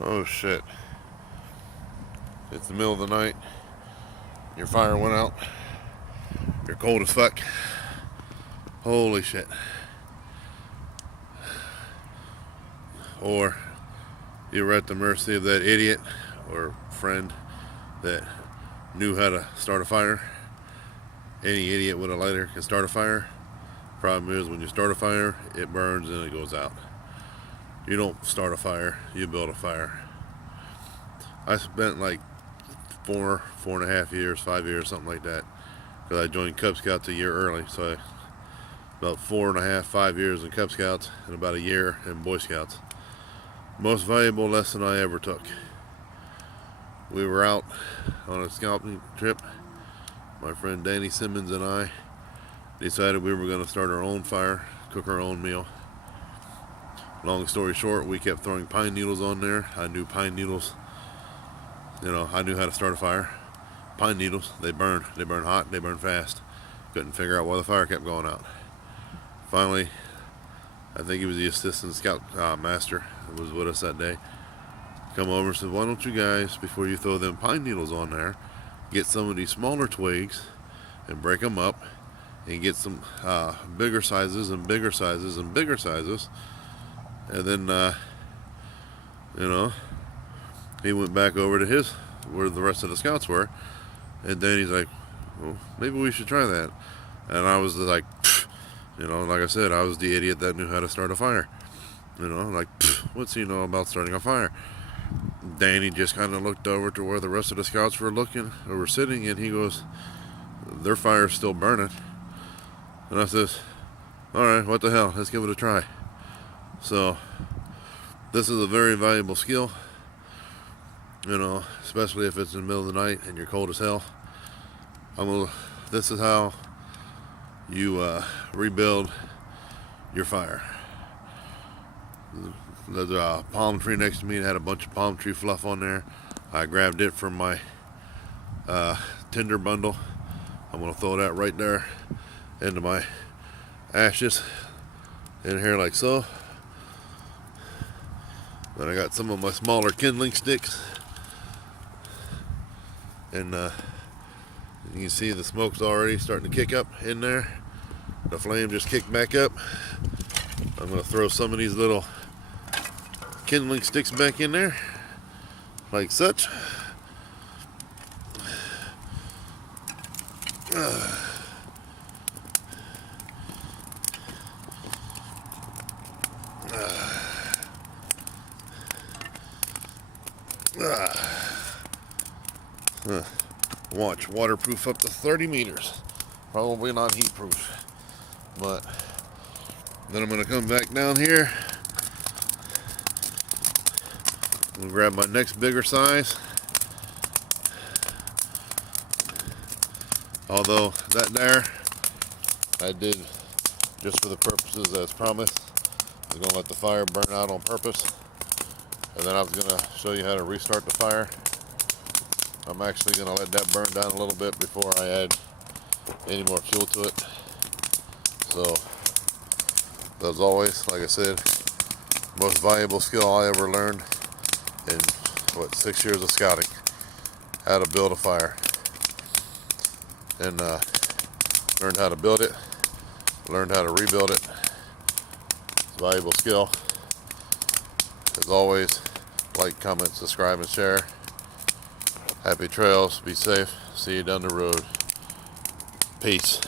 Oh shit. It's the middle of the night. Your fire went out. You're cold as fuck. Holy shit. Or you were at the mercy of that idiot or friend that knew how to start a fire. Any idiot with a lighter can start a fire. Problem is, when you start a fire, it burns and it goes out. You don't start a fire, you build a fire. I spent like 4.5 years, 5 years, something like that, because I joined Cub Scouts a year early. So about 4.5, 5 years in Cub Scouts and about a year in Boy Scouts. Most valuable lesson I ever took. We were out on a scouting trip. My friend Danny Simmons and I decided we were going to start our own fire, cook our own meal. Long story short, we kept throwing pine needles on there. I knew pine needles, I knew how to start a fire. Pine needles, they burn hot, they burn fast. Couldn't figure out why the fire kept going out. Finally, I think he was the assistant scout master that was with us that day, come over and said, why don't you guys, before you throw them pine needles on there, get some of these smaller twigs and break them up and get some bigger sizes and bigger sizes and bigger sizes. And then, he went back over to where the rest of the scouts were. And then he's like, well, maybe we should try that. And I was like, like I said, I was the idiot that knew how to start a fire. What's he know about starting a fire? Danny just kind of looked over to where the rest of the scouts were looking, or were sitting, and he goes, their fire's still burning. And I says, alright, what the hell, let's give it a try. So, this is a very valuable skill, especially if it's in the middle of the night and you're cold as hell. This is how you rebuild your fire. There's a palm tree next to me that had a bunch of palm tree fluff on there. I grabbed it from my tinder bundle. I'm going to throw that right there into my ashes in here like so. Then I got some of my smaller kindling sticks, and you can see the smoke's already starting to kick up in there. The flame just kicked back up. I'm going to throw some of these little kindling sticks back in there, like such. Watch, waterproof up to 30 meters. Probably not heat proof. But then I'm going to come back down here. I'm going to grab my next bigger size. Although that there, I did just for the purposes as promised. I was going to let the fire burn out on purpose. And then I was going to show you how to restart the fire. I'm actually going to let that burn down a little bit before I add any more fuel to it. So, as always, like I said, most valuable skill I ever learned in 6 years of scouting, how to build a fire. And learned how to build it, learned how to rebuild it. It's a valuable skill. As always, like, comment, subscribe, and share. Happy trails, be safe, see you down the road. Peace.